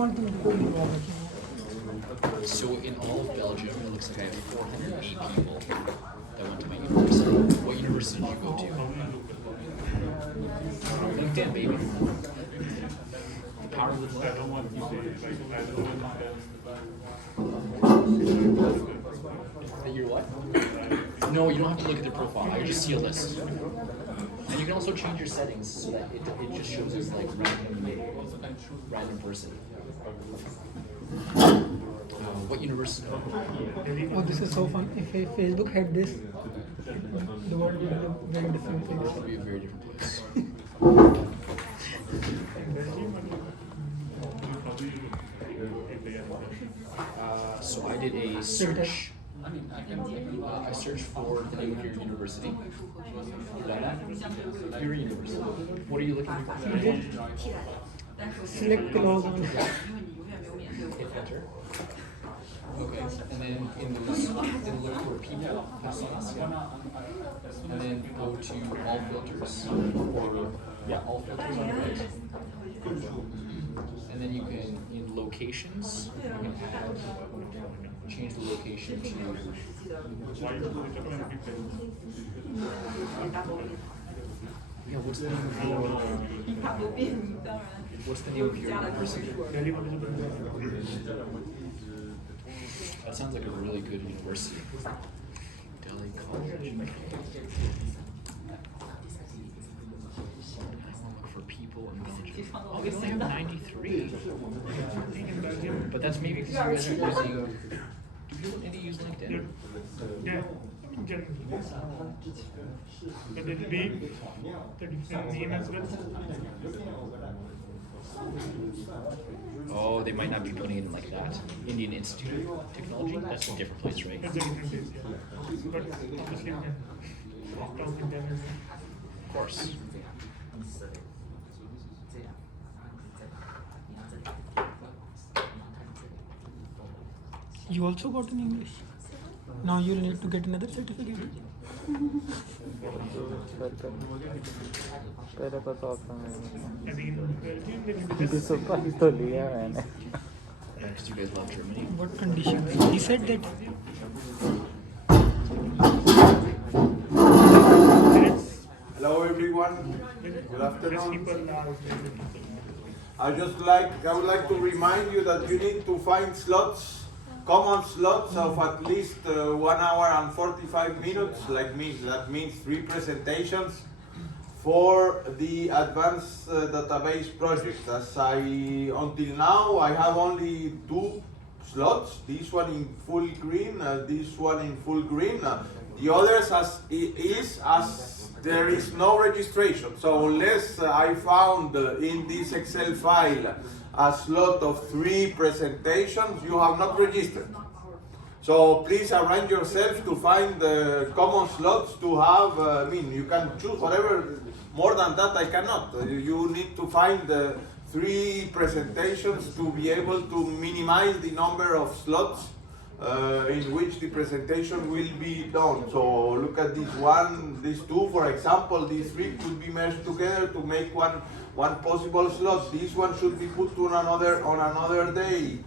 want to know. So in all of Belgium, it looks like I have 408 people that went to my university. What university did you go to? LinkedIn, baby. The power of the I don't want to say, like, I don't want That you're what? No, you don't have to look at their profile. I just see a list. And you can also change your settings so that it just shows as like random person. What university? Oh, this is so fun. If Facebook had this, the world would be a very different It place. would be a very different place. So I did a search. I searched for the name of your university. You done that? Your university. What are you looking for? Select close on. Hit enter. Okay, and then in those, then look for people, personas, and then go to all filters, or yeah, all filters on the right. And then you can, in locations, you can add, change the location to, yeah, what's the name of your university? That sounds like a really good university. Delhi College. I want to look for people in Belgium. Oh, they only have 93. But that's maybe because you guys are using. Do any use LinkedIn? yeah, but it'll be the different name as well. Oh, they might not be putting it in like that. Indian Institute of Technology? That's a different place, right? That's a different place, yeah. But obviously, talk with them as well. Of course. You also got in English. Now you'll need to get another certificate. तेरे को तो option है I think in Belgium, they will be क्योंकि super ही तो लिया मैंने Yeah, because you guys love Germany. What conditions? He said that. Hello everyone, good afternoon. I would like to remind you that you need to find slots, common slots of at least 1 hour and 45 minutes, that means 3 presentations for the advanced database project. Until now I have only 2 slots, this one in full green, this one in full green. The others as there is no registration. So unless I found in this Excel file a slot of 3 presentations, you have not registered. So please arrange yourself to find the common slots to have, you can choose whatever, more than that I cannot. You need to find the 3 presentations to be able to minimize the number of slots in which the presentation will be done. So look at this one, these 2 for example, these 3 could be merged together to make one possible slot. This one should be put on another day.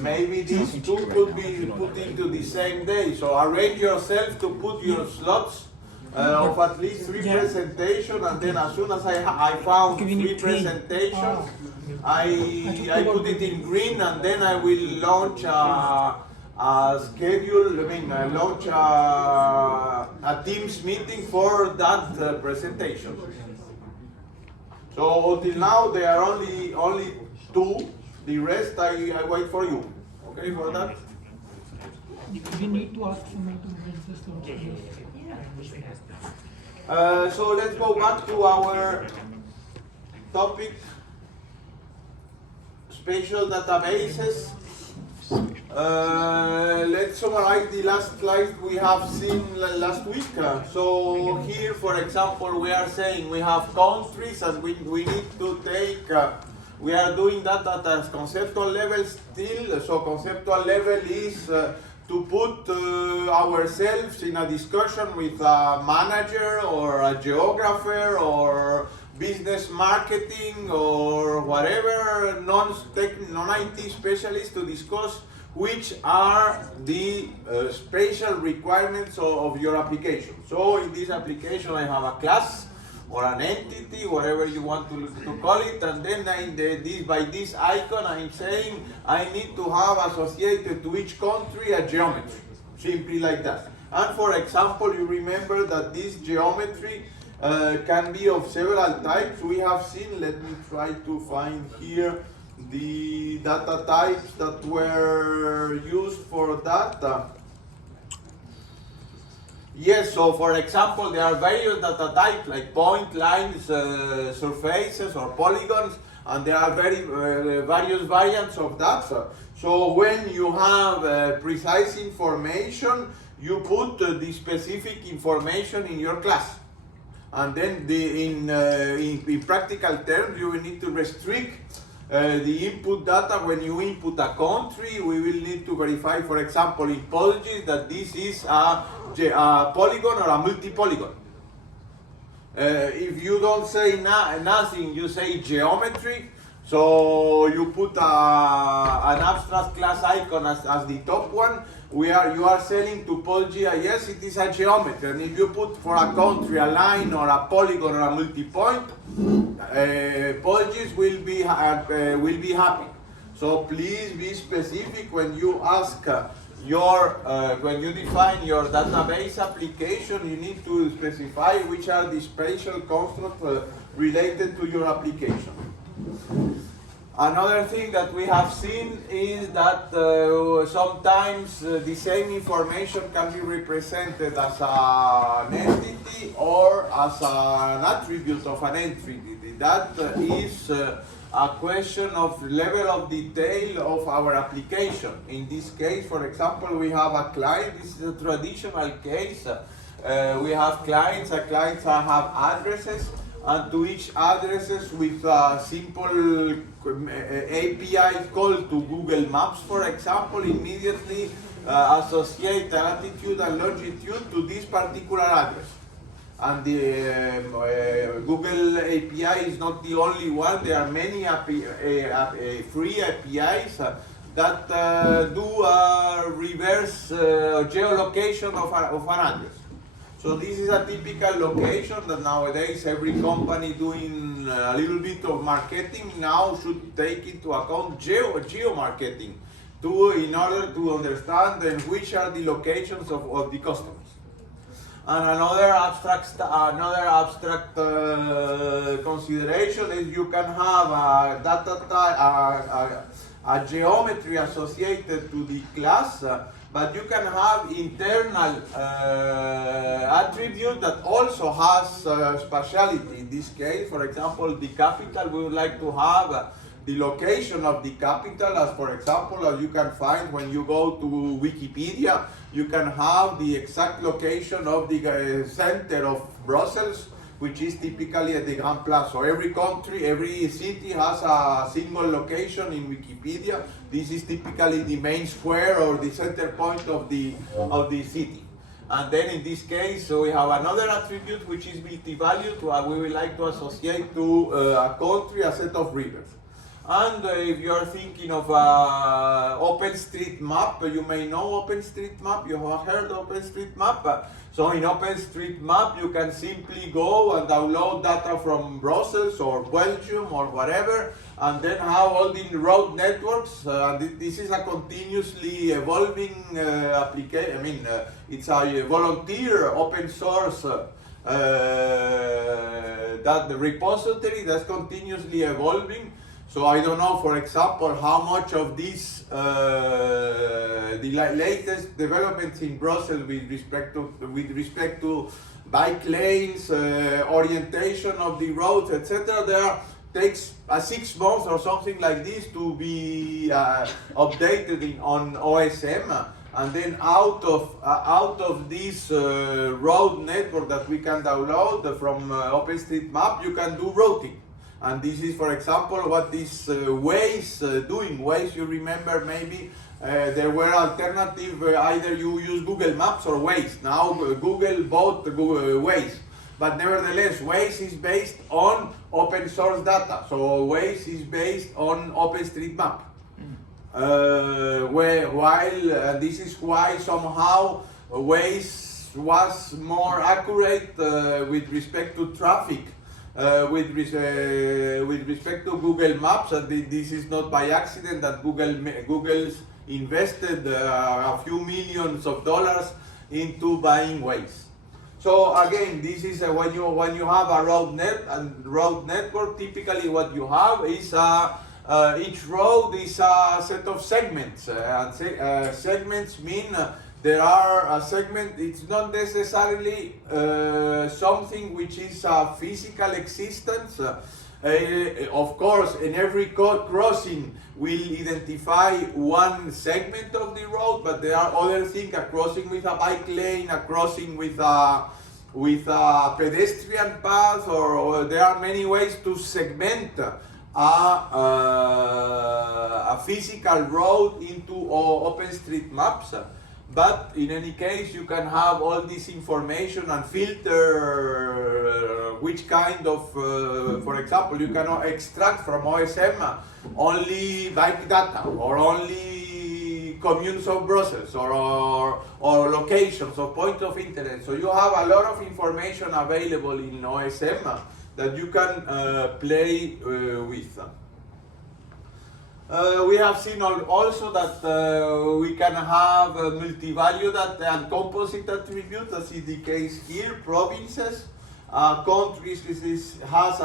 Maybe these 2 could be put into the same day. So arrange yourself to put your slots of at least 3 presentations, and then as soon as I found 3 presentations, I put it in green, and then I will launch a schedule, launch a Teams meeting for that presentation. So until now there are only 2, the rest I wait for you. Okay for that? We need to ask someone to get the slot. So let's go back to our topic, spatial databases. Let's summarize the last slide we have seen last week. So here, for example, we are saying we have countries and we need to take, we are doing that at a conceptual level still. So conceptual level is to put ourselves in a discussion with a manager or a geographer or business marketing or whatever non-IT specialists to discuss which are the special requirements of your application. So in this application I have a class or an entity, whatever you want to call it, and then by this icon I'm saying I need to have associated to each country a geometry, simply like that. And for example, you remember that this geometry can be of several types. We have seen, let me try to find here the data types that were used for that. Yes, so for example, there are various data types like point, lines, surfaces or polygons, and there are various variants of that. So when you have precise information, you put the specific information in your class. And then in practical terms, you will need to restrict the input data. When you input a country, we will need to verify, for example, in POLGIS that this is a polygon or a multi-polygon. If you don't say nothing, you say geometry. So you put an abstract class icon as the top one. You are selling to PolGIS, it is a geometry, and if you put for a country a line or a polygon or a multi-point, PolGIS will be happy. So please be specific when you ask when you define your database application. You need to specify which are the spatial constructs related to your application. Another thing that we have seen is that sometimes the same information can be represented as an entity or as an attribute of an entity. That is a question of level of detail of our application. In this case, for example, we have a client. This is a traditional case. We have clients. Clients have addresses, and to each addresses with a simple API call to Google Maps, for example, immediately associate latitude and longitude to this particular address. And the Google API is not the only one. There are many free APIs that do reverse geolocation of an address. So this is a typical location that nowadays every company doing a little bit of marketing now should take into account geo-marketing in order to understand which are the locations of the customers. And another abstract consideration is you can have a data type, a geometry associated to the class, but you can have internal attribute that also has spatiality. In this case, for example, the capital, we would like to have the location of the capital, as for example, as you can find when you go to Wikipedia, you can have the exact location of the center of Brussels, which is typically at the Grand Place. So every country, every city has a single location in Wikipedia. This is typically the main square or the center point of the city. And then in this case, so we have another attribute which is multi-valued. We would like to associate to a country a set of rivers. And if you are thinking of OpenStreetMap, you may know OpenStreetMap. You have heard OpenStreetMap. So in OpenStreetMap, you can simply go and download data from Brussels or Belgium or whatever, and then have all the road networks. This is a continuously evolving application. I mean, it's a volunteer open source that the repository that's continuously evolving. So I don't know, for example, how much of this, the latest developments in Brussels with respect to bike lanes, orientation of the roads, etc. There takes 6 months or something like this to be updated on OSM, and then out of this road network that we can download from OpenStreetMap, you can do routing. And this is, for example, what this Waze doing. Waze, you remember maybe there were alternative, either you use Google Maps or Waze. Now Google bought Waze. but nevertheless, Waze is based on open source data. So Waze is based on OpenStreetMap. While this is why somehow Waze was more accurate with respect to traffic, with respect to Google Maps, and this is not by accident that Google's invested a few millions of dollars into buying Waze. So again, this is when you have a road network. Typically, what you have is each road is a set of segments. Segments mean there are a segment. It's not necessarily something which is a physical existence. Of course, in every crossing will identify one segment of the road, but there are other things: a crossing with a bike lane, a crossing with a pedestrian path, or there are many ways to segment a physical road into OpenStreetMaps. But in any case, you can have all this information and filter which kind of, for example, you can extract from OSM only bike data, or only communes of Brussels, or locations or points of interest. So you have a lot of information available in OSM that you can play with. We have seen also that we can have multi-value and composite attributes, as is the case here. Provinces, countries has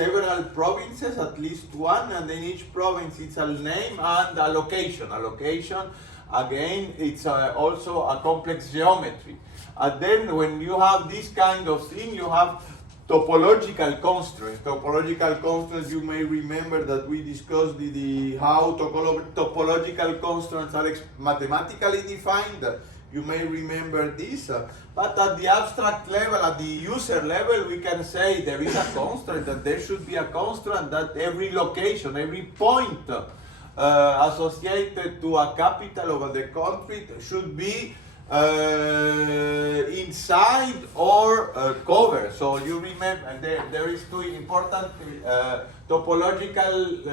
several provinces, at least one, and in each province it's a name and a location. A location, again, it's also a complex geometry. And then when you have this kind of thing, you have topological constraints. Topological constraints, you may remember that we discussed how topological constraints are mathematically defined. You may remember this. But at the abstract level, at the user level, we can say there is a constraint, that there should be a constraint that every location, every point associated to a capital of the country should be inside or cover. So you remember there is two important topological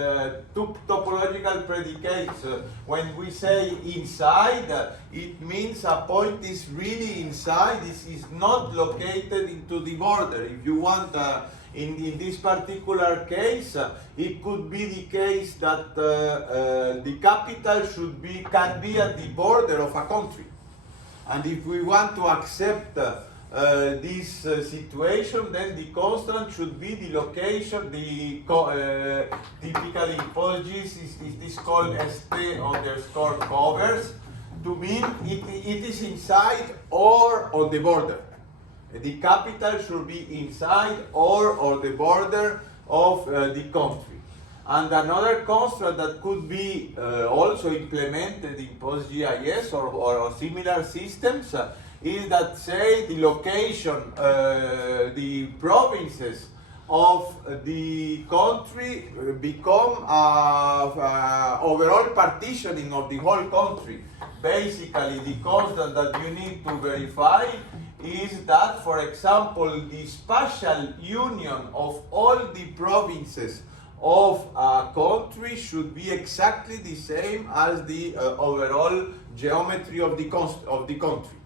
predicates. When we say inside, it means a point is really inside. This is not located into the border. If you want, in this particular case, it could be the case that the capital can be at the border of a country. And if we want to accept this situation, then the constant should be the location. Typically in PostGIS is this called st_covers, to mean it is inside or on the border. The capital should be inside or on the border of the country. And another constraint that could be also implemented in PostGIS or similar systems is that, say, the location, the provinces of the country become overall partitioning of the whole country. Basically, the constant that you need to verify is that, for example, the spatial union of all the provinces of a country should be exactly the same as the overall geometry of the country.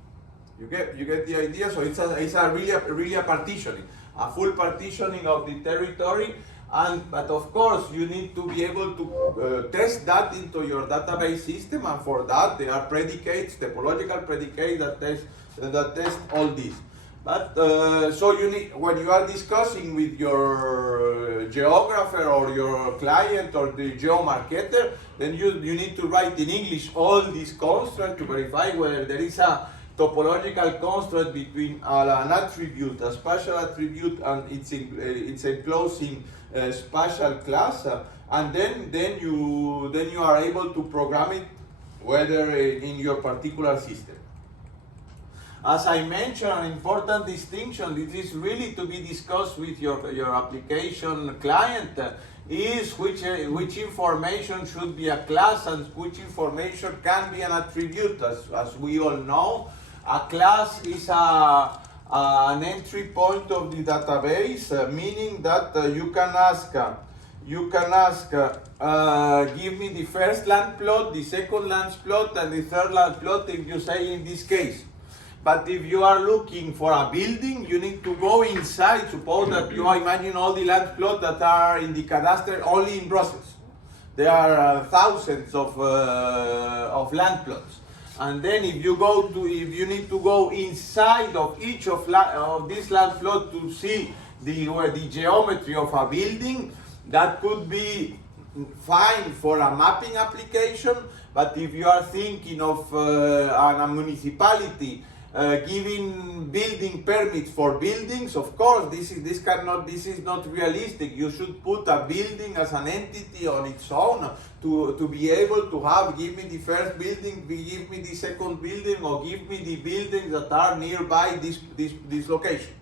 You get the idea? So it's really a partitioning, a full partitioning of the territory. But of course, you need to be able to test that into your database system, and for that there are predicates, topological predicates that test all this. But so you need, when you are discussing with your geographer or your client or the geomarketer, then you need to write in English all these constraints to verify whether there is a topological constraint between an attribute, a spatial attribute, and its enclosing spatial class, and then you are able to program it whether in your particular system. As I mentioned, an important distinction, this is really to be discussed with your application client, is which information should be a class and which information can be an attribute. As we all know, a class is a an entry point of the database, meaning that you can ask, give me the first land plot, the second land plot, and the third land plot, if you say in this case. But if you are looking for a building, you need to go inside. Suppose that you imagine all the land plots that are in the cadastre only in Brussels. There are thousands of land plots. And then if you need to go inside of each of these land plots to see the geometry of a building, that could be fine for a mapping application. But if you are thinking of a municipality giving building permits for buildings, of course, this is not realistic. You should put a building as an entity on its own to be able to give me the first building, give me the second building, or give me the buildings that are nearby this location.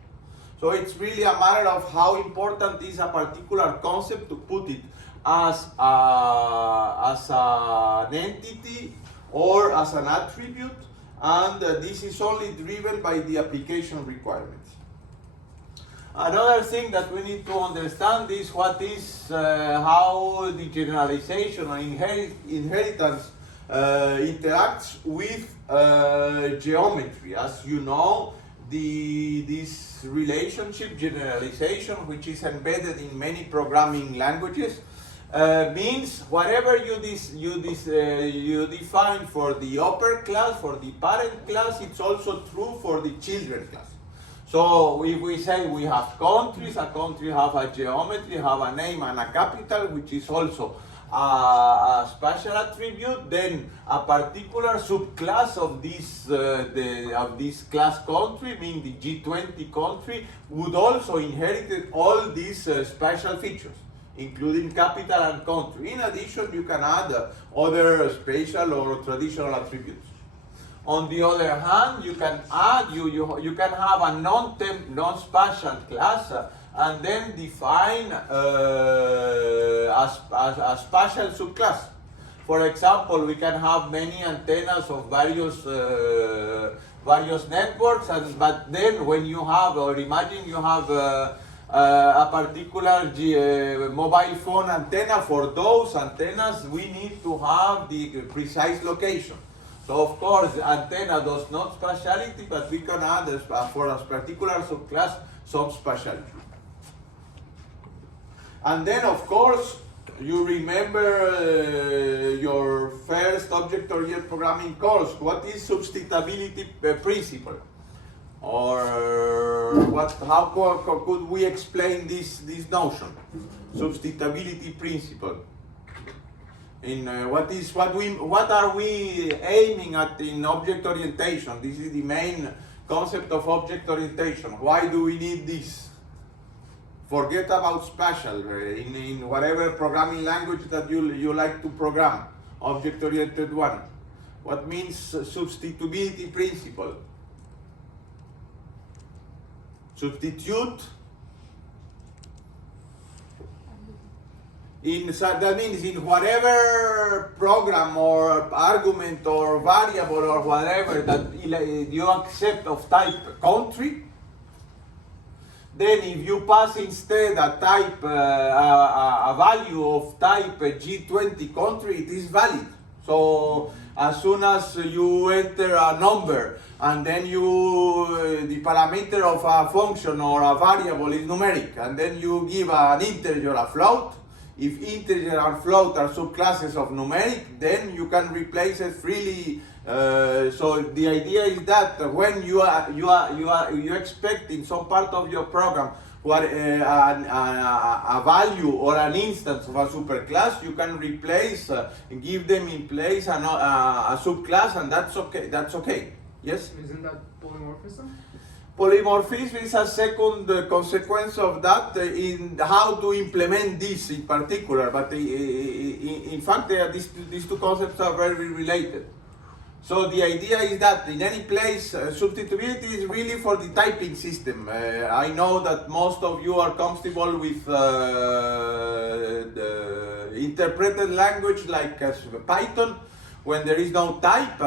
So it's really a matter of how important is a particular concept to put it as an entity or as an attribute. And this is only driven by the application requirements. Another thing that we need to understand is how the generalization or inheritance interacts with geometry. As you know, this relationship generalization, which is embedded in many programming languages, means whatever you define for the upper class, for the parent class, it's also true for the children class. So if we say we have countries, a country have a geometry, have a name and a capital, which is also a special attribute, then a particular subclass of this class country, meaning the G20 country, would also inherit all these special features, including capital and country. In addition, you can add other spatial or traditional attributes. On the other hand, you can add, you can have a non-spatial class and then define a spatial subclass. For example, we can have many antennas of various networks, but then when you have, or imagine you have a particular mobile phone antenna, for those antennas we need to have the precise location. So of course, antenna does not spatiality, but we can add for a particular subclass some spatiality. And then of course, you remember your first object-oriented programming course. What is substitutability principle? Or how could we explain this notion, substitutability principle? What are we aiming at in object orientation? This is the main concept of object orientation. Why do we need this? Forget about spatial in whatever programming language that you like to program, object oriented one. What means substitutability principle? Substitute. That means in whatever program or argument or variable or whatever that you accept of type country, then if you pass instead a type, a value of type G20 country, it is valid. So as soon as you enter a number and then the parameter of a function or a variable is numeric, and then you give an integer a float, if integer and float are subclasses of numeric, then you can replace it freely. So the idea is that when you expect in some part of your program a value or an instance of a superclass, you can replace, give them in place a subclass, and that's okay. That's okay. Yes. Isn't that polymorphism? Polymorphism is a second consequence of that in how to implement this in particular, but in fact these two concepts are very related. So the idea is that in any place, substitutability is really for the typing system. I know that most of you are comfortable with the interpreted language like Python when there is no type.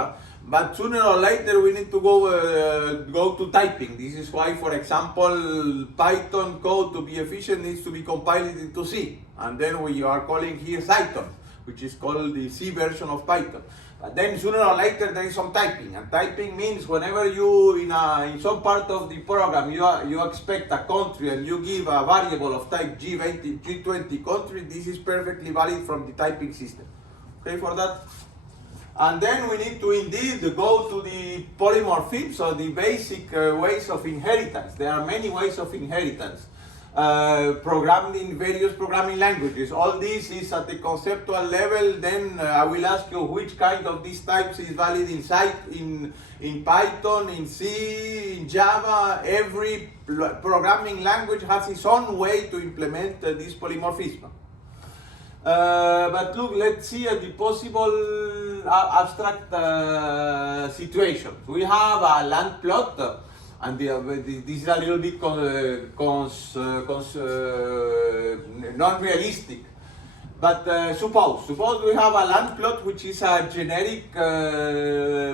But sooner or later we need to go to typing. This is why, for example, Python code to be efficient needs to be compiled into C. And then we are calling here Cython, which is called the C version of Python. But then sooner or later there is some typing. And typing means whenever you, in some part of the program, you expect a country and you give a variable of type G20 country, this is perfectly valid from the typing system. Okay for that? And then we need to indeed go to the polymorphism, so the basic ways of inheritance. There are many ways of inheritance. Programmed in various programming languages. All this is at the conceptual level. Then I will ask you which kind of these types is valid in Python, in C, in Java. Every programming language has its own way to implement this polymorphism. But look, let's see at the possible abstract situations. We have a land plot, and this is a little bit non-realistic. But suppose we have a land plot which is a generic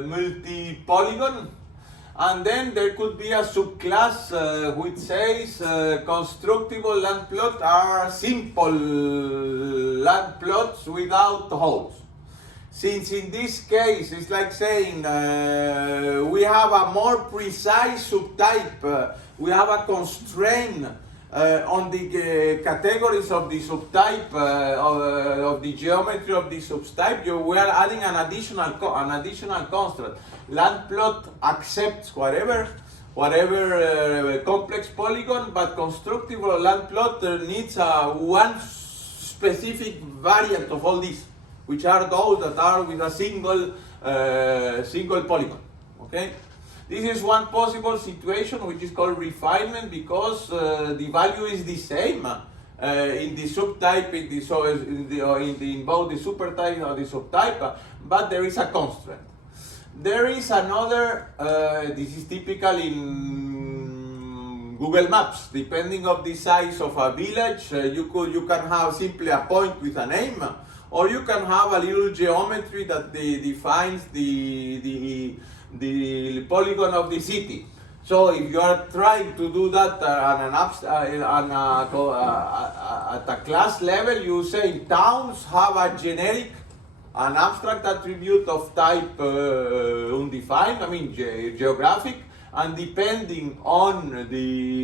multi-polygon, and then there could be a subclass which says constructible land plots are simple land plots without holes. Since in this case it's like saying we have a more precise subtype, we have a constraint on the categories of the subtype, of the geometry of the subtype, we are adding an additional constraint. Land plot accepts whatever complex polygon, but constructible land plot needs one specific variant of all these, which are those that are with a single polygon. Okay. This is one possible situation, which is called refinement, because the value is the same in the subtype, in both the supertype or the subtype, but there is a constraint. There is another. This is typical in Google Maps. Depending on the size of a village, you can have simply a point with a name, or you can have a little geometry that defines the polygon of the city. So if you are trying to do that at a class level, you say towns have a generic, an abstract attribute of type undefined, geographic, and depending on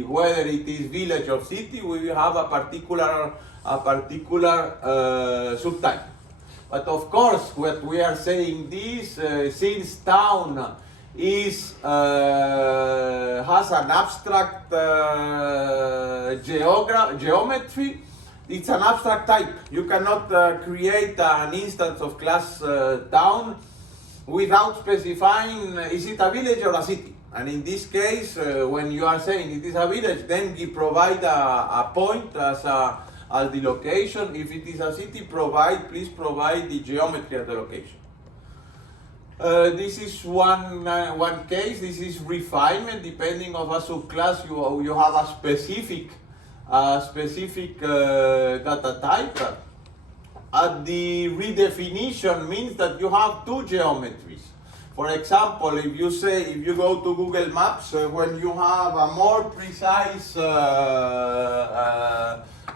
whether it is village or city, we will have a particular subtype. But of course, what we are saying this, since town has an abstract geometry, it's an abstract type. You cannot create an instance of class town without specifying is it a village or a city. And in this case, when you are saying it is a village, then you provide a point as the location. If it is a city, please provide the geometry at the location. This is one case. This is refinement. Depending on a subclass, you have a specific data type. The redefinition means that you have two geometries. For example, if you go to Google Maps, when you have a more precise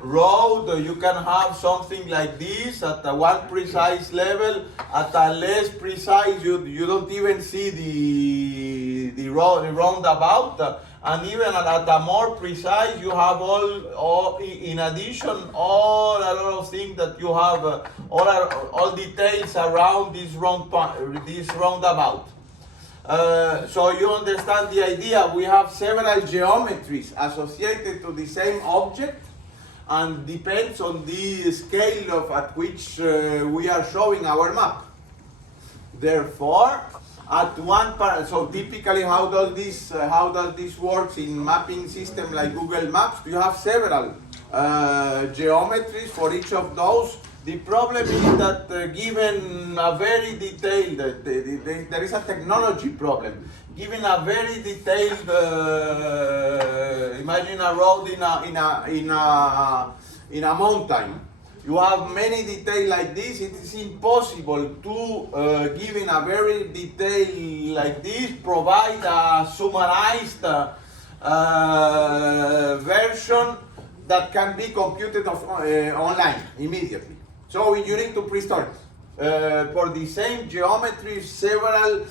road, you can have something like this at one precise level. At a less precise, you don't even see the roundabout. And even at a more precise, you have in addition, a lot of things that you have, all details around this roundabout. So you understand the idea. We have several geometries associated to the same object, and depends on the scale at which we are showing our map. Therefore, at one part, so typically how does this work in mapping system like Google Maps? You have several geometries for each of those. The problem is that given a very detailed, there is a technology problem. Given a very detailed, imagine a road in a mountain. you have many details like this. It is impossible to, given a very detailed like this, provide a summarized version that can be computed online immediately. So you need to pre-store it. For the same geometry, several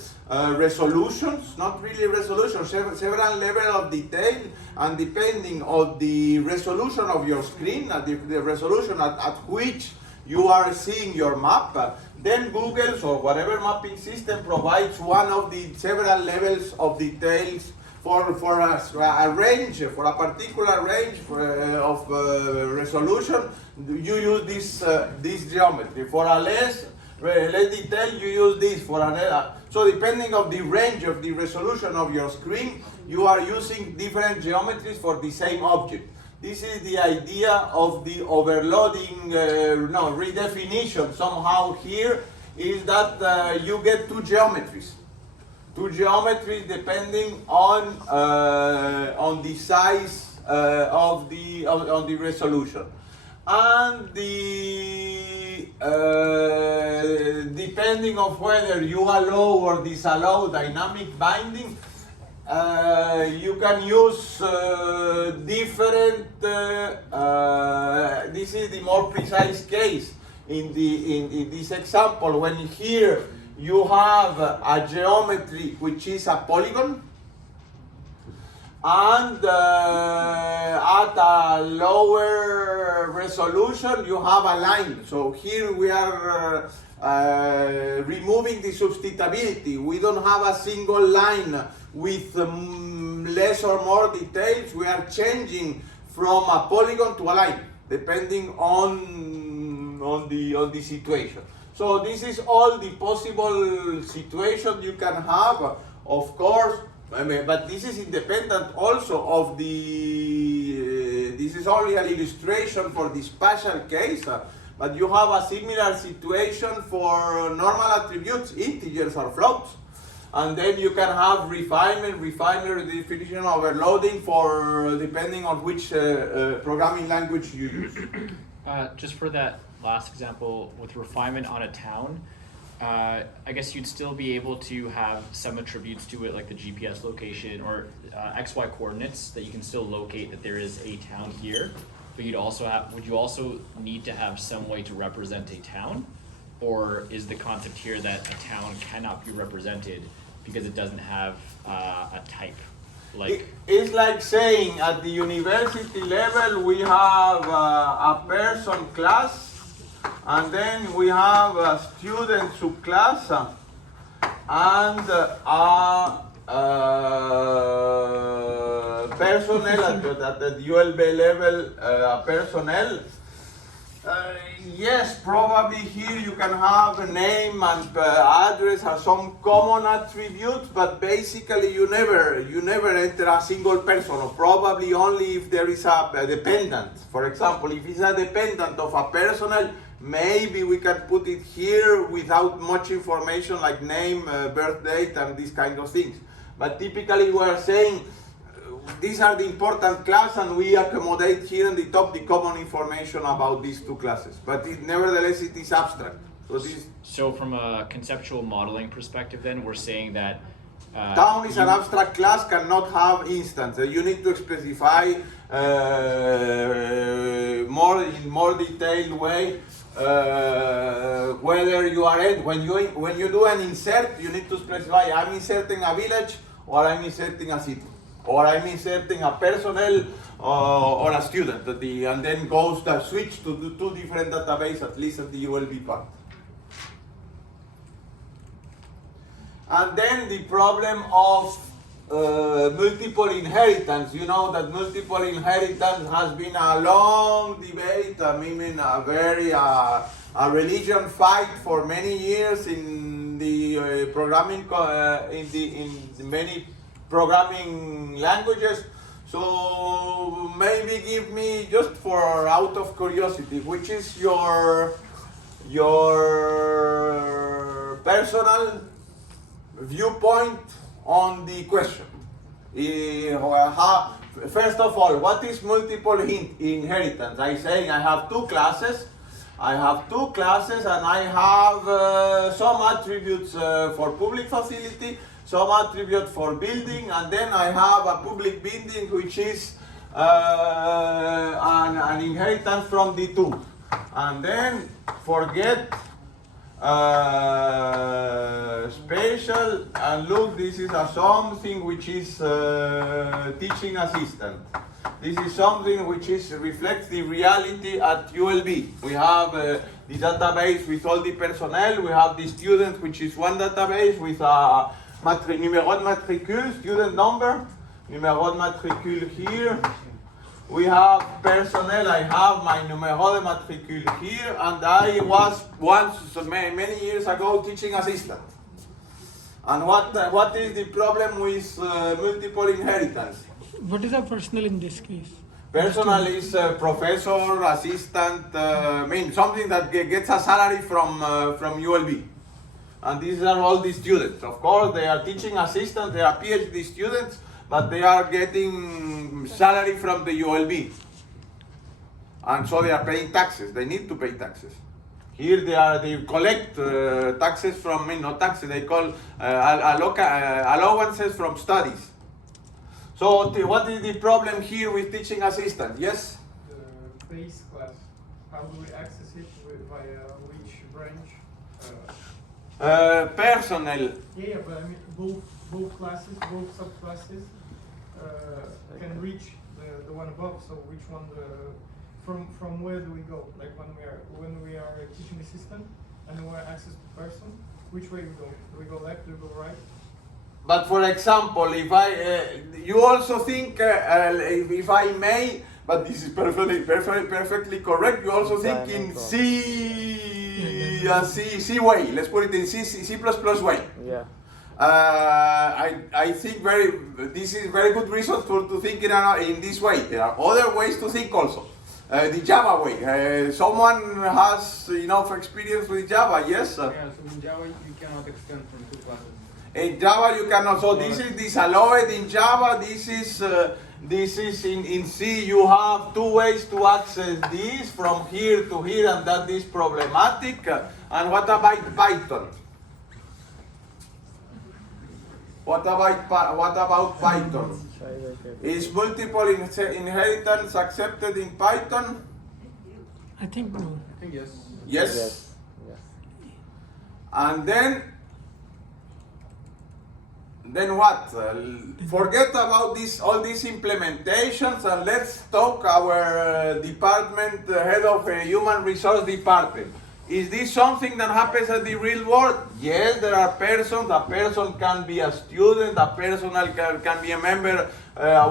resolutions, not really resolutions, several level of detail, and depending on the resolution of your screen, the resolution at which you are seeing your map, then Google's or whatever mapping system provides one of the several levels of details for a range, for a particular range of resolution. You use this geometry. For a less detail, you use this. For another, so depending on the range of the resolution of your screen, you are using different geometries for the same object. This is the idea of the overloading, redefinition somehow here, is that you get two geometries depending on the size of the resolution, and depending on whether you allow or disallow dynamic binding. You can use different. This is the more precise case in this example, when here you have a geometry which is a polygon, and at a lower resolution you have a line. So here we are removing the substitutability. We don't have a single line with less or more details. We are changing from a polygon to a line, depending on the situation. So this is all the possible situations you can have, of course, but this is independent also of this is only an illustration for the spatial case, but you have a similar situation for normal attributes, integers or floats. And then you can have refinement, redefinition, overloading for depending on which programming language you use. Just for that last example with refinement on a town, I guess you'd still be able to have some attributes to it, like the GPS location or XY coordinates, that you can still locate that there is a town here. But would you also need to have some way to represent a town? Or is the concept here that a town cannot be represented because it doesn't have a type? It's like saying at the university level we have a person class, and then we have a student subclass, and personnel at the ULB level, personnel. Yes, probably here you can have a name and address or some common attributes, but basically you never enter a single person, or probably only if there is a dependent. For example, if it's a dependent of a personnel, maybe we can put it here without much information like name, birth date, and these kind of things. But typically we are saying these are the important class, and we accommodate here in the top the common information about these two classes. But nevertheless, it is abstract. So from a conceptual modeling perspective, then we're saying that town is an abstract class, cannot have instances. You need to specify in more detailed way whether you are when you do an insert, you need to specify I'm inserting a village, or I'm inserting a city, or I'm inserting a personnel or a student, and then goes the switch to two different databases, at least at the ULB part. And then the problem of multiple inheritance. You know that multiple inheritance has been a long debate. I mean, a religion fight for many years in the programming in many programming languages. So maybe give me, just for out of curiosity, which is your personal viewpoint on the question. First of all, what is multiple inheritance? I say I have two classes, I have 2 classes, and I have some attributes for public facility, some attribute for building, and then I have a public building which is an inheritance from the 2. And then forget special, and look, this is a something which is teaching assistant. This is something which reflects the reality at ULB. We have the database with all the personnel. We have the student, which is one database with a numéro de matricule, student number, numéro de matricule here. We have personnel. I have my numéro de matricule here, and I was once, many years ago, teaching assistant. And what is the problem with multiple inheritance? What is a personal in this case? Personal is professor, assistant, something that gets a salary from ULB. And these are all the students. Of course, they are teaching assistants, they are PhD students, but they are getting salary from the ULB. And so they are paying taxes. They need to pay taxes. Here they collect taxes from, not taxes, they call allowances from studies. So what is the problem here with teaching assistant? Yes? The base class, how do we access it via which branch? Personnel. Yeah, but I mean both classes, both subclasses can reach the one above. So which one? From where do we go? Like when we are a teaching assistant and we want access to person, which way we go? Do we go left? Do we go right? But for example, if you also think, if I may, but this is perfectly correct. You also think in C way. Let's put it in C++ way. Yeah. I think this is very good reason to think in this way. There are other ways to think also. The Java way. Someone has enough experience with Java, yes? Yeah, so in Java you cannot extend from 2 classes. In Java you cannot. So this is disallowed in Java. This is in C. You have 2 ways to access this from here to here, and that is problematic. And what about Python? What about Python? Is multiple inheritance accepted in Python? I think no. I think yes. Yes. Yes. And then what? Forget about all these implementations, and let's talk our department, head of human resource department. Is this something that happens in the real world? Yes, there are persons. A person can be a student, a person can be a member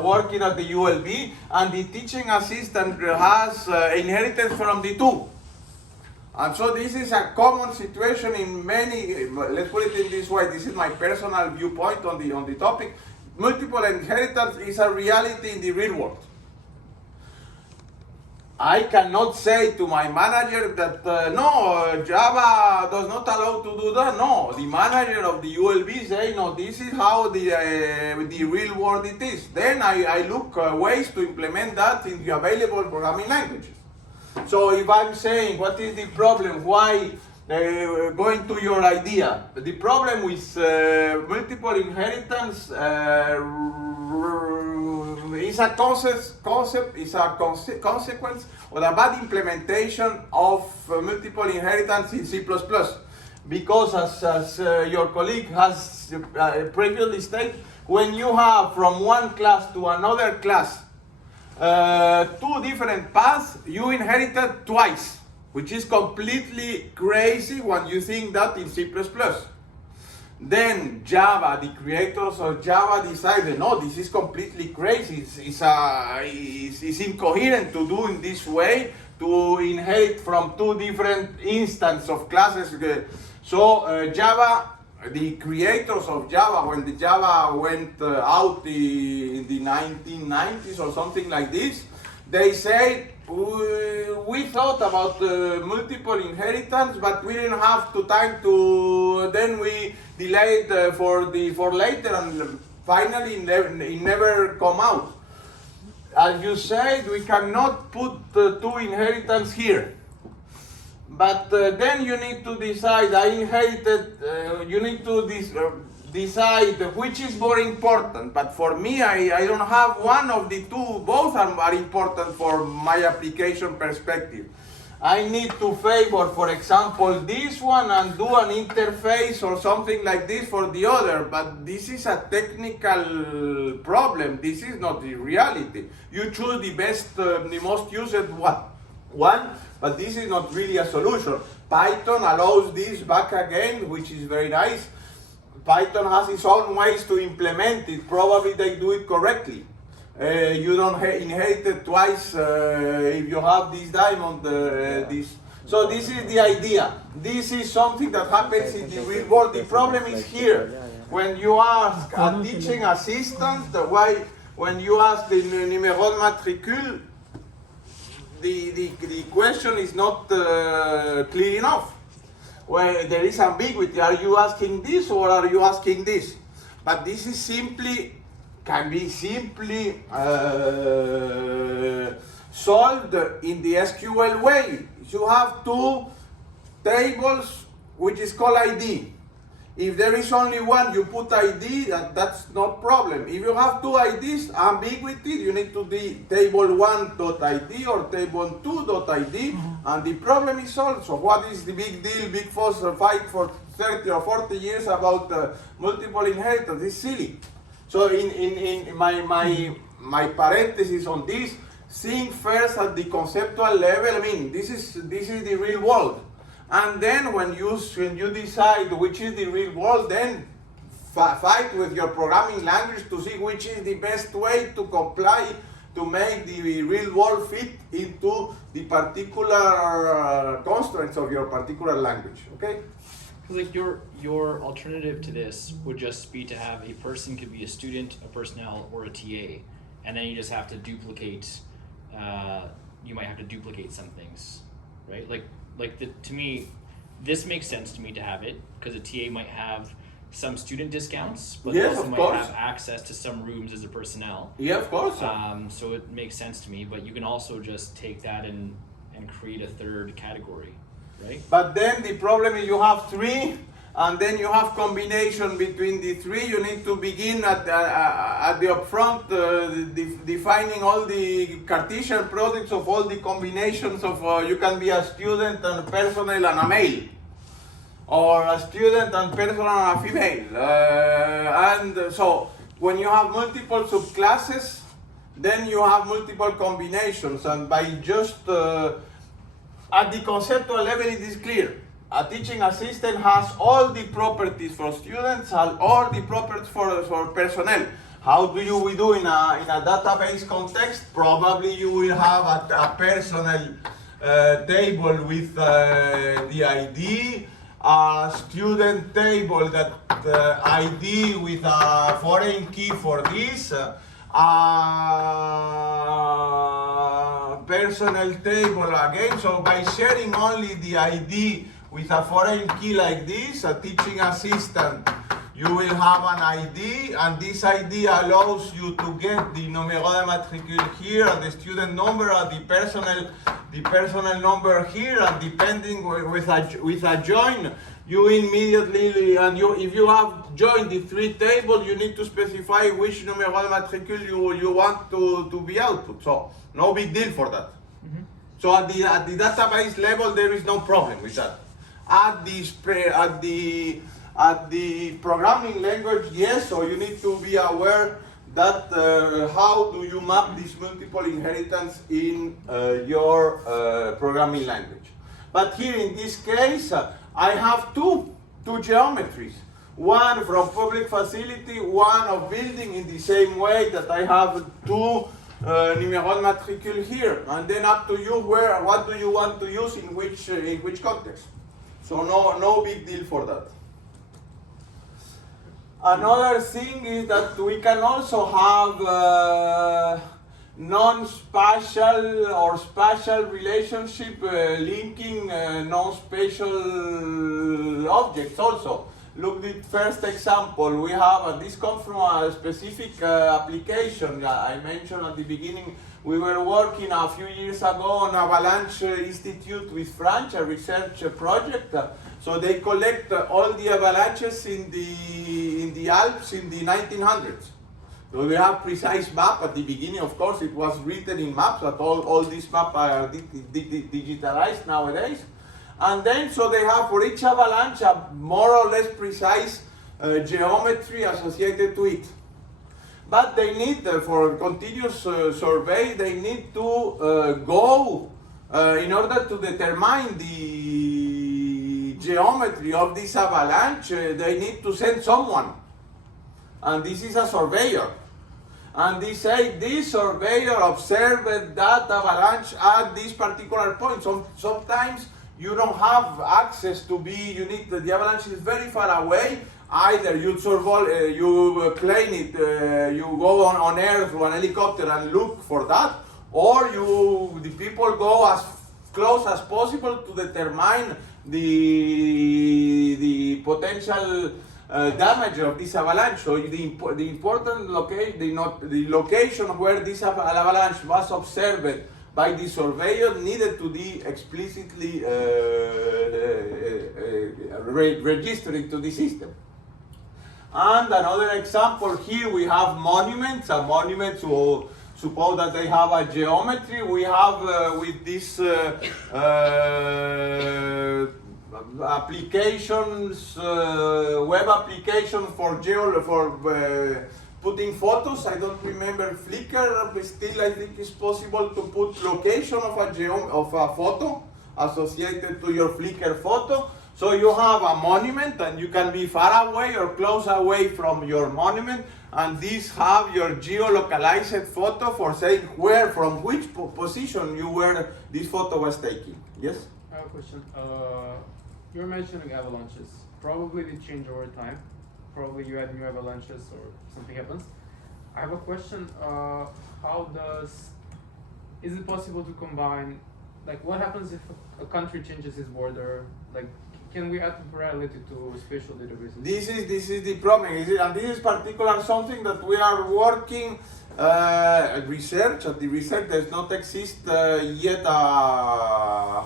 working at the ULB, and the teaching assistant has inheritance from the 2. And so this is a common situation in many, let's put it in this way, this is my personal viewpoint on the topic. Multiple inheritance is a reality in the real world. I cannot say to my manager that, no, Java does not allow to do that. No, the manager of the ULB say, no, this is how the real world it is. Then I look ways to implement that in the available programming languages. So if I'm saying, what is the problem? Why, going to your idea, the problem with multiple inheritance is a consequence of a bad implementation of multiple inheritance in C++. Because as your colleague has previously stated, when you have from one class to another class 2 different paths, you inherited twice, which is completely crazy when you think that in C++. Then Java, the creators of Java decided, no, this is completely crazy. It's incoherent to do in this way, to inherit from 2 different instances of classes. So Java, the creators of Java, when the Java went out in the 1990s or something like this, they said, we thought about multiple inheritance, but we didn't have the time to. Then we delayed for later, and finally it never come out. As you said, we cannot put 2 inheritance here. But then you need to decide, I inherited, you need to decide which is more important. But for me, I don't have one of the two. Both are important for my application perspective. I need to favor, for example, this one and do an interface or something like this for the other. But this is a technical problem. This is not the reality. You choose the best, the most used one, but this is not really a solution. Python allows this back again, which is very nice. Python has its own ways to implement it. Probably they do it correctly. You don't inherit it twice if you have this diamond. This. So this is the idea. This is something that happens in the real world. The problem is here. When you ask a teaching assistant, when you ask the numéro de matricule, the question is not clear enough. Where there is ambiguity. Are you asking this or are you asking this? But this is can be simply solved in the SQL way. You have two tables which is called ID. If there is only one, you put ID, that's not problem. If you have two IDs, ambiguity, you need to be table1.id or table2.id, and the problem is solved. So what is the big deal, big fuss, fight for 30 or 40 years about multiple inheritance? It's silly. So in my parenthesis on this, think first at the conceptual level. I mean, this is the real world. And then when you decide which is the real world, then fight with your programming language to see which is the best way to comply to make the real world fit into the particular constraints of your particular language. Okay? Like your alternative to this would just be to have a person could be a student, a personnel, or a TA, and then you just have to duplicate. You might have to duplicate some things, right? To me, this makes sense to me to have it because a TA might have some student discounts, but yes, also of might course. have access to some rooms as a personnel. Yeah, of course. So it makes sense to me, but you can also just take that and create a third category, right? But then the problem is you have three, and then you have combination between the three. You need to begin at the upfront defining all the Cartesian products of all the combinations of you can be a student and personnel and a male, or a student and personnel and a female. And so when you have multiple subclasses, then you have multiple combinations, and by just at the conceptual level it is clear. A teaching assistant has all the properties for students and all the properties for personnel. How do we do in a database context? Probably you will have a personnel table with the ID, a student table that ID with a foreign key for this, personnel table again. So by sharing only the ID with a foreign key like this, a teaching assistant, you will have an ID, and this ID allows you to get the numéro de matricule here, and the student number, and the personnel number here, and depending with a join, you immediately, and if you have joined the three tables, you need to specify which numéro de matricule you want to be output. So no big deal for that. Mm-hmm. So at the database level, there is no problem with that. At the programming language, yes. So you need to be aware that how do you map this multiple inheritance in your programming language. But here in this case, I have two geometries. One from public facility, one of building, in the same way that I have two numéro de matricule here. And then up to you, what do you want to use in which context. So no big deal for that. Another thing is that we can also have non-spatial or spatial relationship linking non-spatial objects also. Look at the first example. We have, this comes from a specific application I mentioned at the beginning We were working a few years ago on Avalanche Institute with France, a research project. So they collect all the avalanches in the Alps in the 1900s. So we have precise map at the beginning. Of course, it was written in maps, but all these maps are digitalized nowadays. And then, so they have for each avalanche a more or less precise geometry associated to it. But they need, for continuous survey, they need to go in order to determine the geometry of this avalanche, they need to send someone. And this is a surveyor. And they say this surveyor observed that avalanche at this particular point. Sometimes you don't have access to you need, the avalanche is very far away. Either you plane it, you go on air through an helicopter and look for that, or the people go as close as possible to determine the potential damage of this avalanche. So the important the location where this avalanche was observed by the surveyor needed to be explicitly registered into the system. And another example here, we have monuments. A monument, so suppose that they have a geometry. We have with this applications, web application for putting photos. I don't remember Flickr, but still I think it's possible to put location of a photo associated to your Flickr photo. So you have a monument and you can be far away or close away from your monument, and these have your geolocalized photo for saying from which position this photo was taken. Yes? I have a question. You're mentioning avalanches. Probably they change over time. Probably you add new avalanches or something happens. I have a question. Is it possible to combine, like what happens if a country changes its border? Like, can we add temporality to spatial databases? This is the problem, and this is particular something that we are working research. At the research does not exist yet a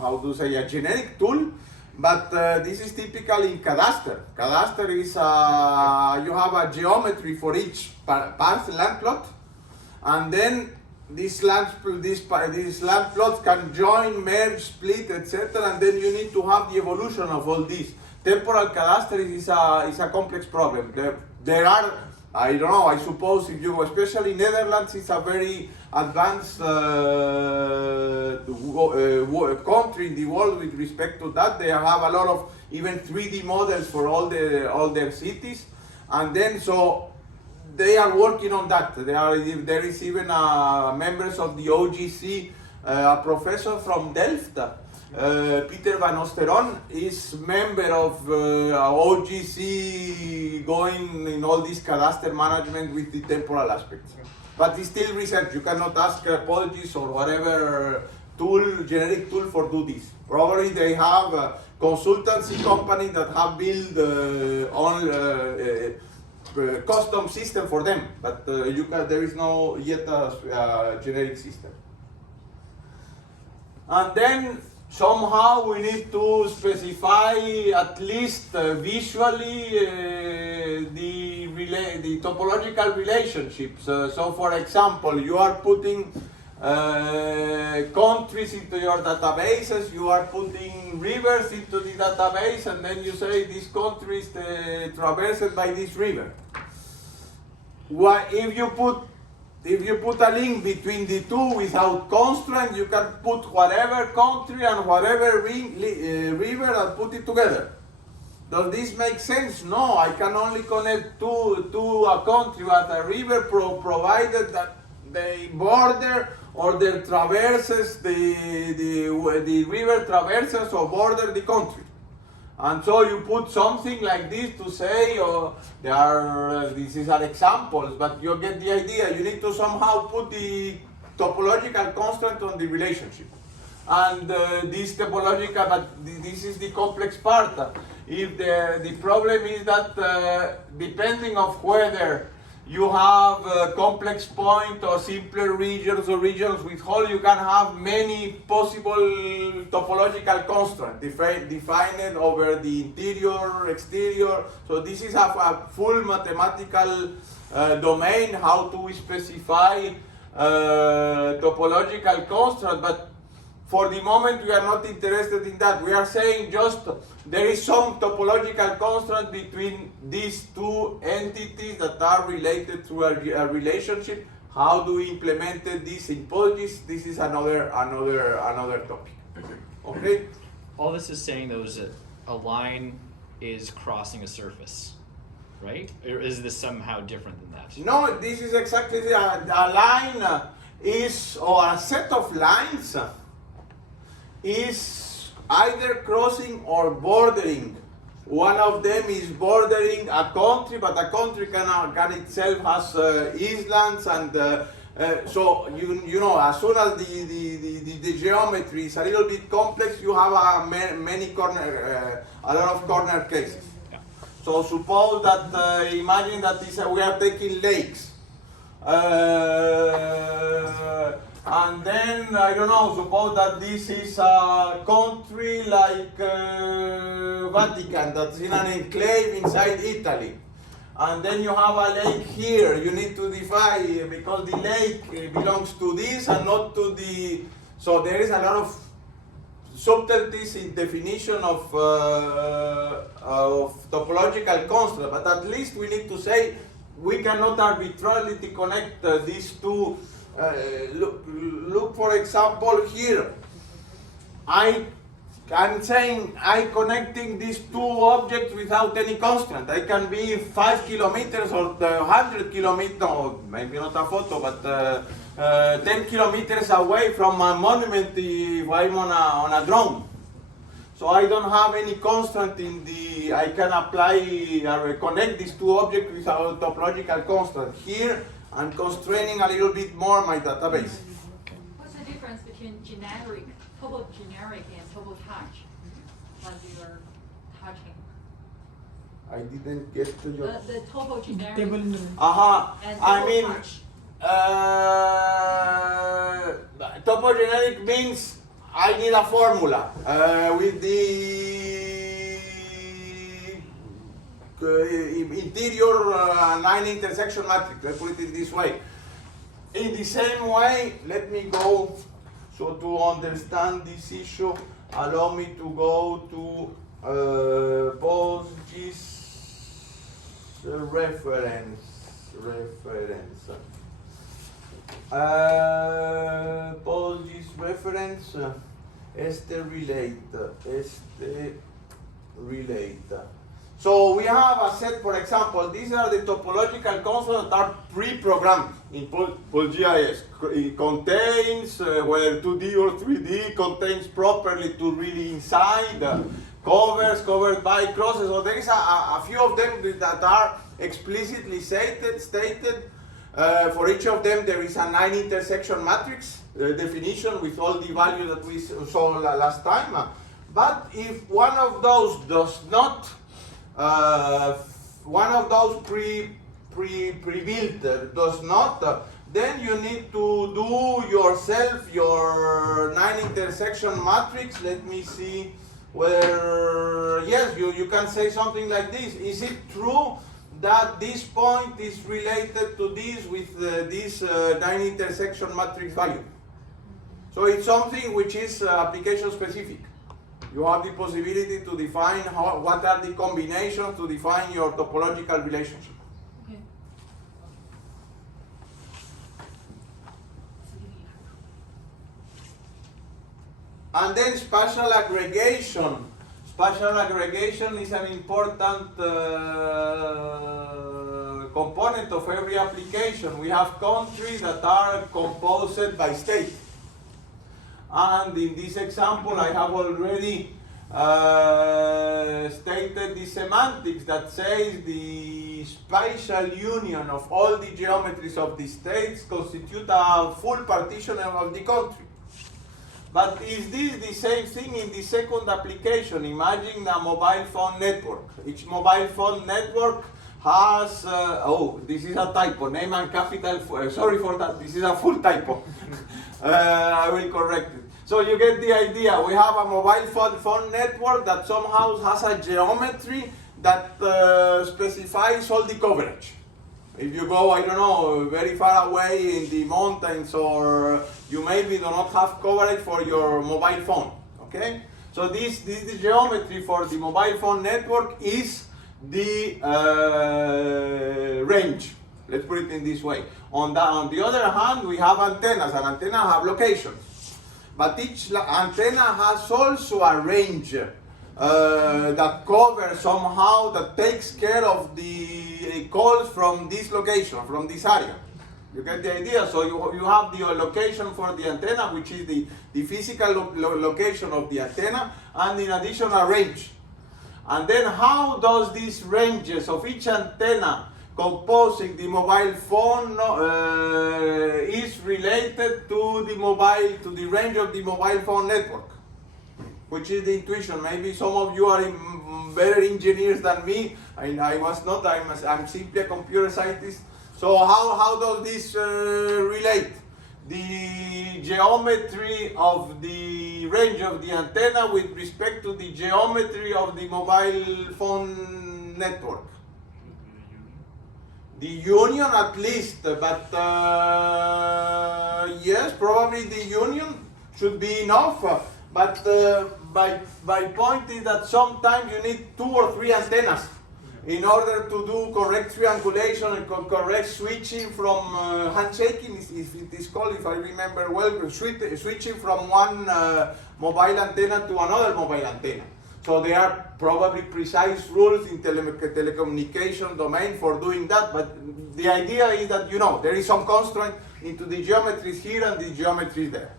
generic tool, but this is typical in Cadastre. Cadastre is you have a geometry for each land plot, and then these land plots can join, merge, split, etc. And then you need to have the evolution of all these. Temporal cadastre is a complex problem. There are, I don't know, I suppose if you, especially Netherlands, it's a very advanced country in the world with respect to that. They have a lot of even 3D models for all their cities, and then so they are working on that. There is even members of the OGC, a professor from Delft, Peter van Osteron, is member of OGC going in all this cadastre management with the temporal aspects. But it's still research. You cannot ask POLGIS or whatever generic tool for do this. Probably they have a consultancy company that have built custom system for them, but there is no yet a generic system. And then somehow we need to specify at least visually the topological relationships. So for example, you are putting countries into your databases, you are putting rivers into the database, and then you say this country is traversed by this river. If you put a link between the two without constraint, you can put whatever country and whatever river and put it together. Does this make sense? No, I can only connect to a country with a river provided that they border or their traverses, the river traverses or border the country. And so you put something like this to say, these are examples, but you get the idea. You need to somehow put the topological constraint on the relationship. And this topological, but this is the complex part. If the problem is that depending of whether you have a complex point or simpler regions or regions with hole, you can have many possible topological constraints defined over the interior, exterior. So this is a full mathematical domain, how to specify topological constraints, but for the moment we are not interested in that. We are saying just there is some topological constraint between these two entities that are related through a relationship. How do we implement this in PostGIS? This is another topic. Okay? All this is saying though is that a line is crossing a surface, right? Or is this somehow different than that? No, this is exactly a line is, or a set of lines is either crossing or bordering. One of them is bordering a country, but a country can itself has islands, and so you know, as soon as the geometry is a little bit complex, you have a lot of corner cases. Yeah. So suppose that imagine that we are taking lakes. And then, I don't know, suppose that this is a country like Vatican that's in an enclave inside Italy. And then you have a lake here. You need to define, because the lake belongs to this and not to the... So there is a lot of subtleties in definition of topological constraint. But at least we need to say we cannot arbitrarily connect these two. Look for example here. I'm saying I'm connecting these two objects without any constraint. I can be 5 kilometers or 100 kilometers, or maybe not a photo, but 10 kilometers away from a monument if I'm on a drone. So I don't have any constraint in the, I can apply or connect these two objects without topological constraint. Here I'm constraining a little bit more my database. What's the difference between generic, topogeneric, and touch as you are touching? I didn't get to your... The topogeneric Table in the and I mean, touch. topogeneric means I need a formula with the interior 9 intersection matrix. Let's put it this way. In the same way, let me go, so to understand this issue, allow me to go to PostGIS reference. PostGIS reference, este relate. So we have a set, for example, these are the topological constraints that are pre-programmed in PostGIS. It contains, whether 2D or 3D, contains properly to really inside, covered by crosses. So there is a few of them that are explicitly stated. For each of them there is a 9 intersection matrix definition with all the values that we saw last time. But if one of those does not, one of those pre-built does not, then you need to do yourself your 9 intersection matrix. Let me see whether, yes, you can say something like this. Is it true that this point is related to this with this 9 intersection matrix value? So it's something which is application specific. You have the possibility to define what are the combinations to define your topological relationship. Okay. And then spatial aggregation. Spatial aggregation is an important component of every application. We have countries that are composed by state. And in this example, I have already stated the semantics that says the spatial union of all the geometries of the states constitute a full partition of the country. But is this the same thing in the second application? Imagine a mobile phone network. Each mobile phone network has, oh, this is a typo, name and capital, sorry for that, this is a full typo. I will correct it. So you get the idea. We have a mobile phone network that somehow has a geometry that specifies all the coverage. If you go, I don't know, very far away in the mountains, or you maybe do not have coverage for your mobile phone, okay? So this the geometry for the mobile phone network is the range. Let's put it in this way. On the other hand, we have antennas, and antennas have locations. But each antenna has also a range that covers somehow, that takes care of the calls from this location, from this area. You get the idea? So you have the location for the antenna, which is the physical location of the antenna, and in addition a range. And then how does these ranges of each antenna composing the mobile phone is related to the range of the mobile phone network, which is the intuition. Maybe some of you are better engineers than me. I was not. I'm simply a computer scientist. So how does this relate? The geometry of the range of the antenna with respect to the geometry of the mobile phone network. The union at least, but yes, probably the union should be enough. But my point is that sometimes you need 2 or 3 antennas in order to do correct triangulation and correct switching from handshaking, if it is called, if I remember well, switching from one mobile antenna to another mobile antenna. So there are probably precise rules in telecommunication domain for doing that, but the idea is that, you know, there is some constraint into the geometries here and the geometries there.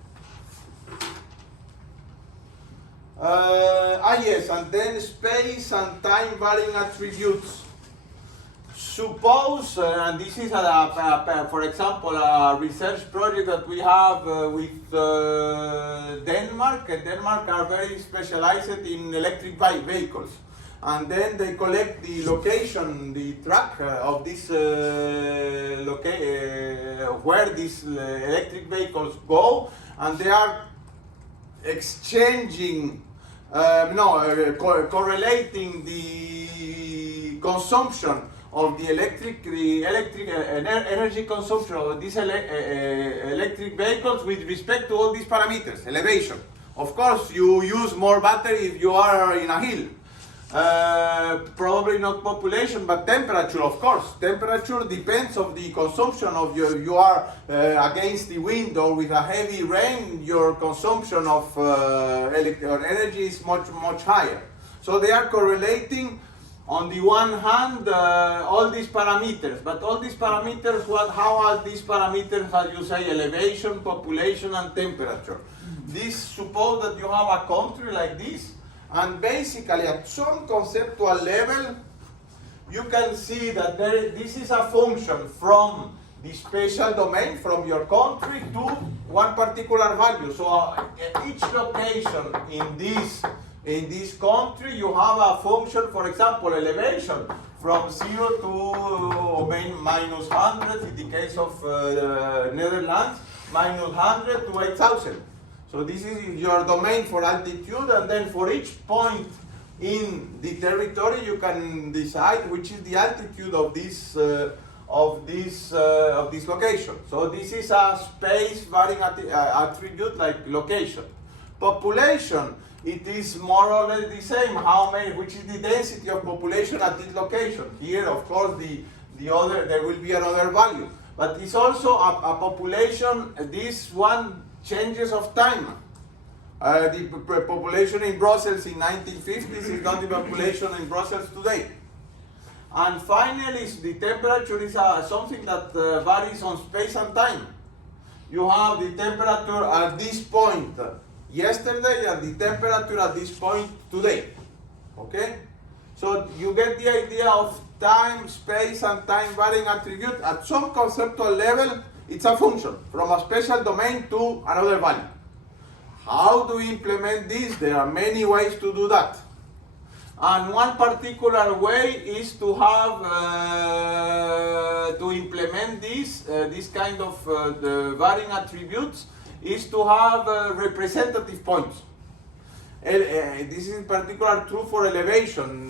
Yes, and then space and time varying attributes. Suppose, and this is for example, a research project that we have with Denmark. Denmark are very specialized in electric vehicles. And then they collect the location, the track of this where these electric vehicles go, and they are exchanging, correlating the consumption of the electric energy consumption of these electric vehicles with respect to all these parameters. Elevation. Of course, you use more battery if you are in a hill. Probably not population, but temperature, of course. Temperature depends on the consumption of you are against the wind or with a heavy rain, your consumption of energy is much higher. So they are correlating, on the one hand, all these parameters, but all these parameters, how are these parameters, as you say, elevation, population, and temperature? This, suppose that you have a country like this, and basically at some conceptual level, you can see that this is a function from the spatial domain, from your country to one particular value. So each location in this country, you have a function, for example, elevation from 0 to minus 100 in the case of Netherlands, minus 100 to 8,000. So this is your domain for altitude, and then for each point in the territory, you can decide which is the altitude of this location. So this is a space varying attribute like location. Population, it is more or less the same. Which is the density of population at this location? Here, of course, there will be another value, but it's also a population. This one changes of time. The population in Brussels in 1950s is not the population in Brussels today. And finally, the temperature is something that varies on space and time. You have the temperature at this point yesterday and the temperature at this point today. Okay? So you get the idea of time, space, and time varying attribute. At some conceptual level, it's a function from a spatial domain to another value. How do we implement this? There are many ways to do that. And one particular way is to have to implement this kind of the varying attributes is to have representative points. This is in particular true for elevation.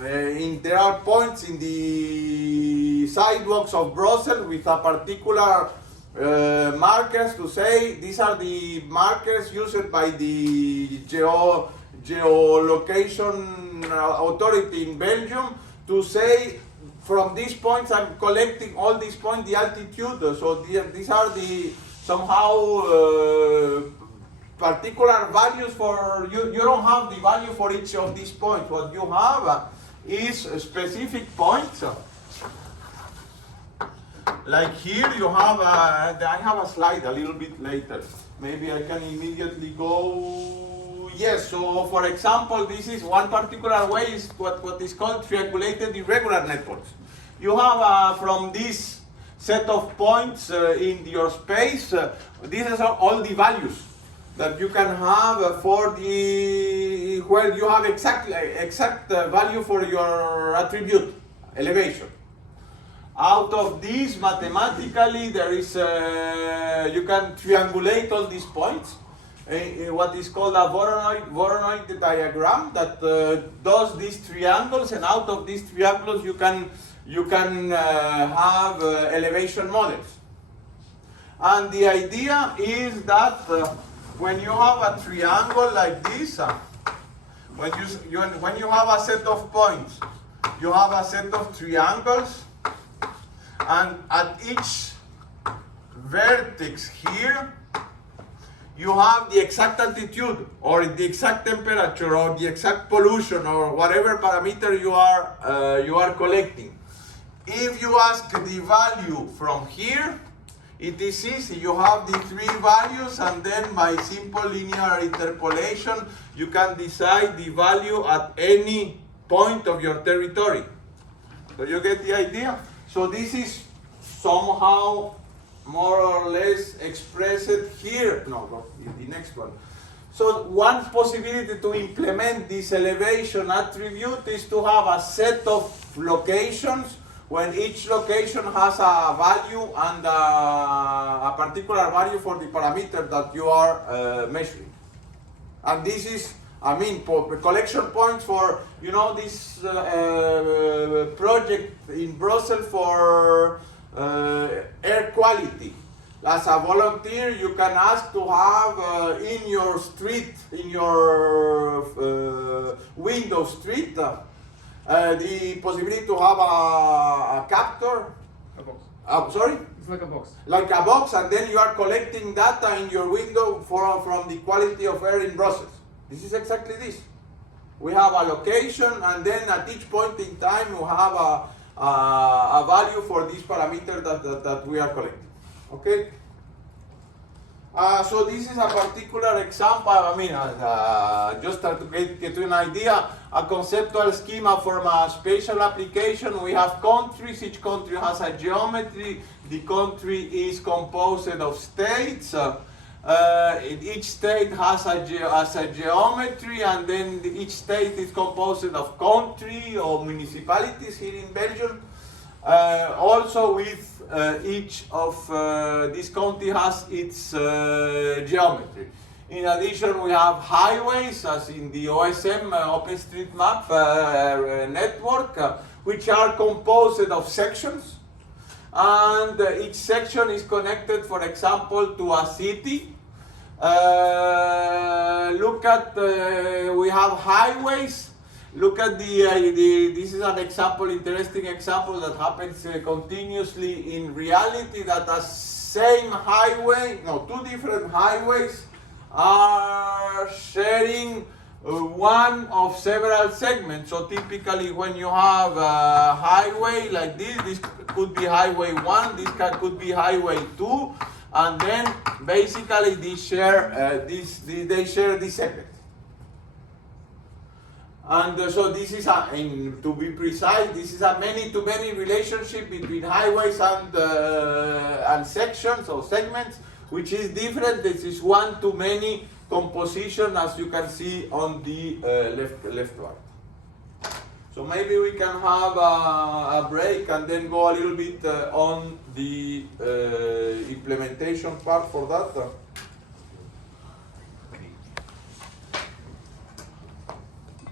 There are points in the sidewalks of Brussels with a particular markers to say these are the markers used by the geolocation authority in Belgium to say from these points I'm collecting all these points the altitude. So these are the somehow particular values for you. You don't have the value for each of these points. What you have is specific points. Like here you have I have a slide a little bit later. Maybe I can immediately go. Yes, so for example, this is one particular way is what is called triangulated irregular networks. You have from this set of points in your space, these are all the values that you can have for the, where you have exact value for your attribute, elevation. Out of this, mathematically, there is, you can triangulate all these points. What is called a Voronoi diagram that does these triangles, and out of these triangles you can have elevation models. And the idea is that when you have a triangle like this, when you have a set of points, you have a set of triangles, and at each vertex here, you have the exact altitude, or the exact temperature, or the exact pollution, or whatever parameter you are collecting. If you ask the value from here, it is easy. You have the three values, and then by simple linear interpolation, you can decide the value at any point of your territory. So you get the idea? So this is somehow more or less expressed here. No, the next one. So one possibility to implement this elevation attribute is to have a set of locations when each location has a value and a particular value for the parameter that you are measuring. And this is, I mean, collection points for, you know, this project in Brussels for air quality. As a volunteer, you can ask to have in your street, in your window street, the possibility to have a captor. A box. Sorry? It's like a box. Like a box, and then you are collecting data in your window from the quality of air in Brussels. This is exactly this. We have a location, and then at each point in time, you have a value for this parameter that we are collecting. Okay? So this is a particular example. I mean, just to get you an idea, a conceptual schema for a spatial application. We have countries. Each country has a geometry. The country is composed of states. Each state has a geometry, and then each state is composed of country or municipalities here in Belgium. Also with each of this county has its geometry. In addition, we have highways, as in the OSM OpenStreetMap network, which are composed of sections. And each section is connected, for example, to a city. Look at, we have highways. Look at this is an example, interesting example that happens continuously in reality, that the same highway, two different highways are sharing one of several segments. So typically when you have a highway like this could be highway 1, this could be highway 2, and then basically they share this segment. And so this is to be precise, this is a many-to-many relationship between highways and sections or segments, which is different. This is one-to-many composition, as you can see on the left one. So maybe we can have a break and then go a little bit on the implementation part for that.